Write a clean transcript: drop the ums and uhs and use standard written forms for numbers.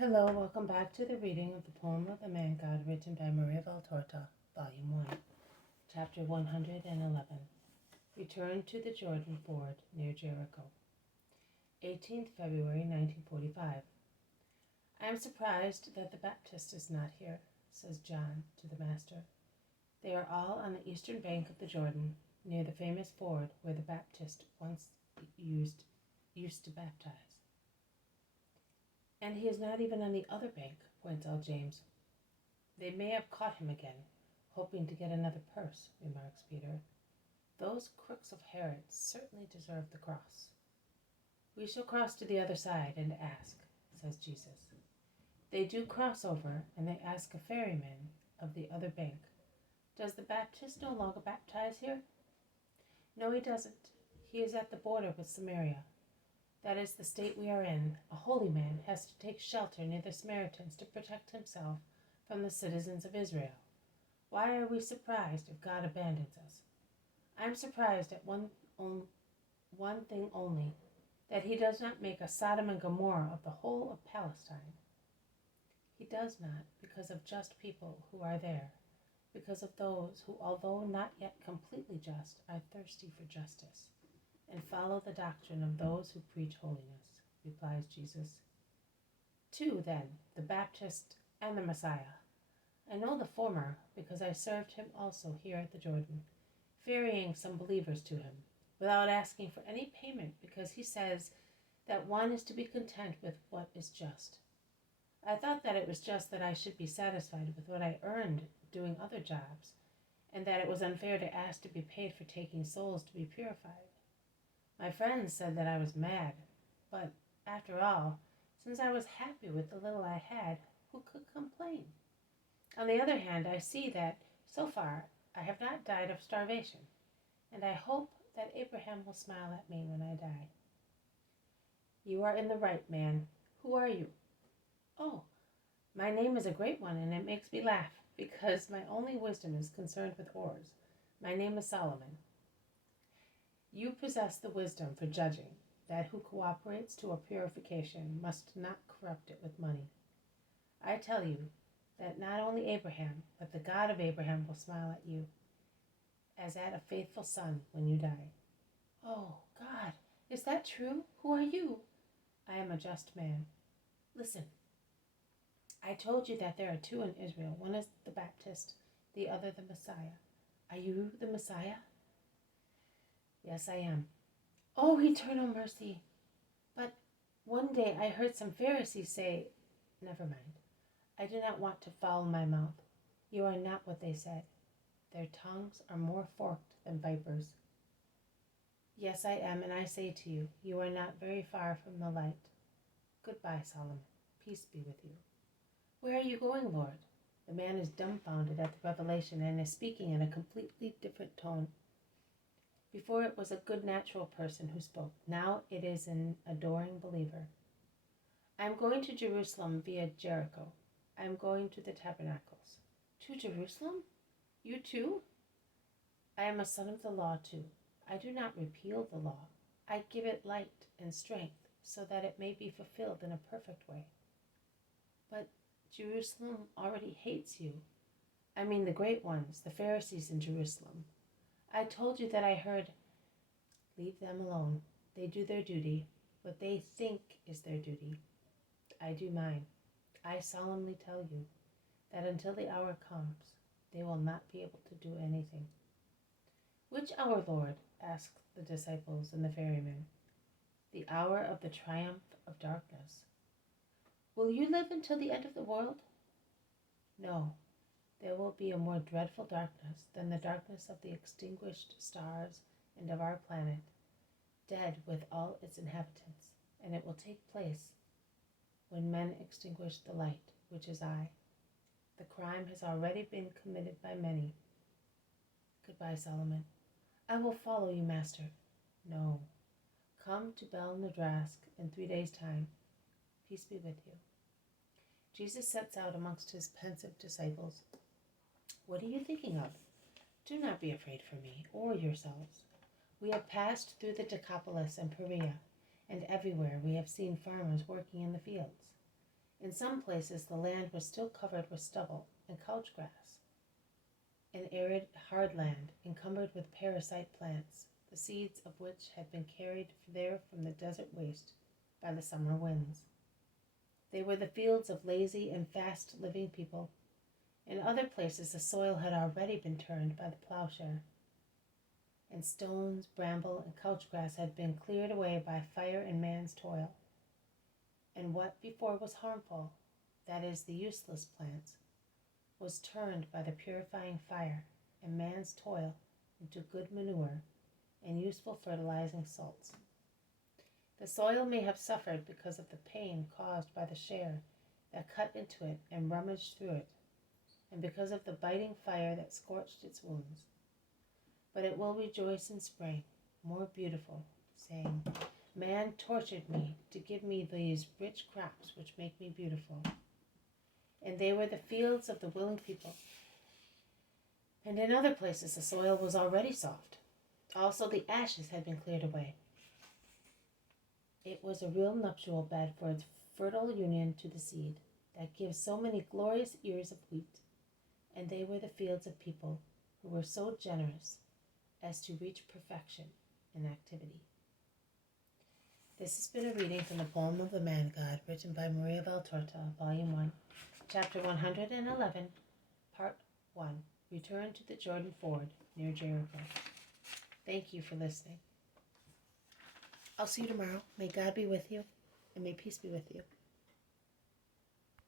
Hello, welcome back to the reading of the poem of the Man God written by Maria Valtorta, Volume 1, Chapter 111. Return to the Jordan Ford near Jericho. 18th February 1945. I am surprised that the Baptist is not here, says John to the Master. They are all on the eastern bank of the Jordan, near the famous ford where the Baptist once used to baptize. And he is not even on the other bank, points out James. They may have caught him again, hoping to get another purse, remarks Peter. Those crooks of Herod certainly deserve the cross. We shall cross to the other side and ask, says Jesus. They do cross over, and they ask a ferryman of the other bank, does the Baptist no longer baptize here? No, he doesn't. He is at the border with Samaria. That is the state we are in. A holy man has to take shelter near the Samaritans to protect himself from the citizens of Israel. Why are we surprised if God abandons us? I am surprised at one thing only, that he does not make a Sodom and Gomorrah of the whole of Palestine. He does not, because of just people who are there, because of those who, although not yet completely just, are thirsty for justice, and follow the doctrine of those who preach holiness, replies Jesus. Two, then, the Baptist and the Messiah. I know the former because I served him also here at the Jordan, ferrying some believers to him, without asking for any payment, because he says that one is to be content with what is just. I thought that it was just that I should be satisfied with what I earned doing other jobs, and that it was unfair to ask to be paid for taking souls to be purified. My friends said that I was mad, but after all, since I was happy with the little I had, who could complain? On the other hand, I see that, so far, I have not died of starvation, and I hope that Abraham will smile at me when I die. You are in the right, man. Who are you? Oh, my name is a great one, and it makes me laugh, because my only wisdom is concerned with whores. My name is Solomon. You possess the wisdom for judging that who cooperates to a purification must not corrupt it with money. I tell you that not only Abraham, but the God of Abraham will smile at you, as at a faithful son when you die. Oh, God, is that true? Who are you? I am a just man. Listen. I told you that there are two in Israel. One is the Baptist, the other the Messiah. Are you the Messiah? Yes, I am. Oh, eternal mercy! But one day I heard some Pharisees say, never mind. I do not want to foul my mouth. You are not what they said. Their tongues are more forked than vipers. Yes, I am, and I say to you, you are not very far from the light. Goodbye, Solomon. Peace be with you. Where are you going, Lord? The man is dumbfounded at the revelation and is speaking in a completely different tone. Before it was a good natural person who spoke. Now it is an adoring believer. I am going to Jerusalem via Jericho. I am going to the tabernacles. To Jerusalem? You too? I am a son of the law too. I do not repeal the law. I give it light and strength so that it may be fulfilled in a perfect way. But Jerusalem already hates you. I mean the great ones, the Pharisees in Jerusalem. I told you that I heard, leave them alone. They do their duty, what they think is their duty. I do mine. I solemnly tell you that until the hour comes, they will not be able to do anything. Which hour, Lord? Asked the disciples and the ferryman. The hour of the triumph of darkness. Will you live until the end of the world? No. There will be a more dreadful darkness than the darkness of the extinguished stars and of our planet, dead with all its inhabitants, and it will take place when men extinguish the light, which is I. The crime has already been committed by many. Goodbye, Solomon. I will follow you, Master. No. Come to Bel Nadrask in 3 days' time. Peace be with you. Jesus sets out amongst his pensive disciples. What are you thinking of? Do not be afraid for me or yourselves. We have passed through the Decapolis and Perea, and everywhere we have seen farmers working in the fields. In some places, the land was still covered with stubble and couch grass, an arid, hard land encumbered with parasite plants, the seeds of which had been carried there from the desert waste by the summer winds. They were the fields of lazy and fast-living people. In other places, the soil had already been turned by the plowshare, and stones, bramble, and couch grass had been cleared away by fire and man's toil. And what before was harmful, that is, the useless plants, was turned by the purifying fire and man's toil into good manure and useful fertilizing salts. The soil may have suffered because of the pain caused by the share that cut into it and rummaged through it, and because of the biting fire that scorched its wounds. But it will rejoice in spring, more beautiful, saying, "Man tortured me to give me these rich crops which make me beautiful." And they were the fields of the willing people. And in other places the soil was already soft. Also the ashes had been cleared away. It was a real nuptial bed for its fertile union to the seed that gives so many glorious ears of wheat. And they were the fields of people who were so generous as to reach perfection in activity. This has been a reading from the poem of the Man God, written by Maria Valtorta, Volume 1, Chapter 111, Part 1, Return to the Jordan Ford near Jericho. Thank you for listening. I'll see you tomorrow. May God be with you, and may peace be with you.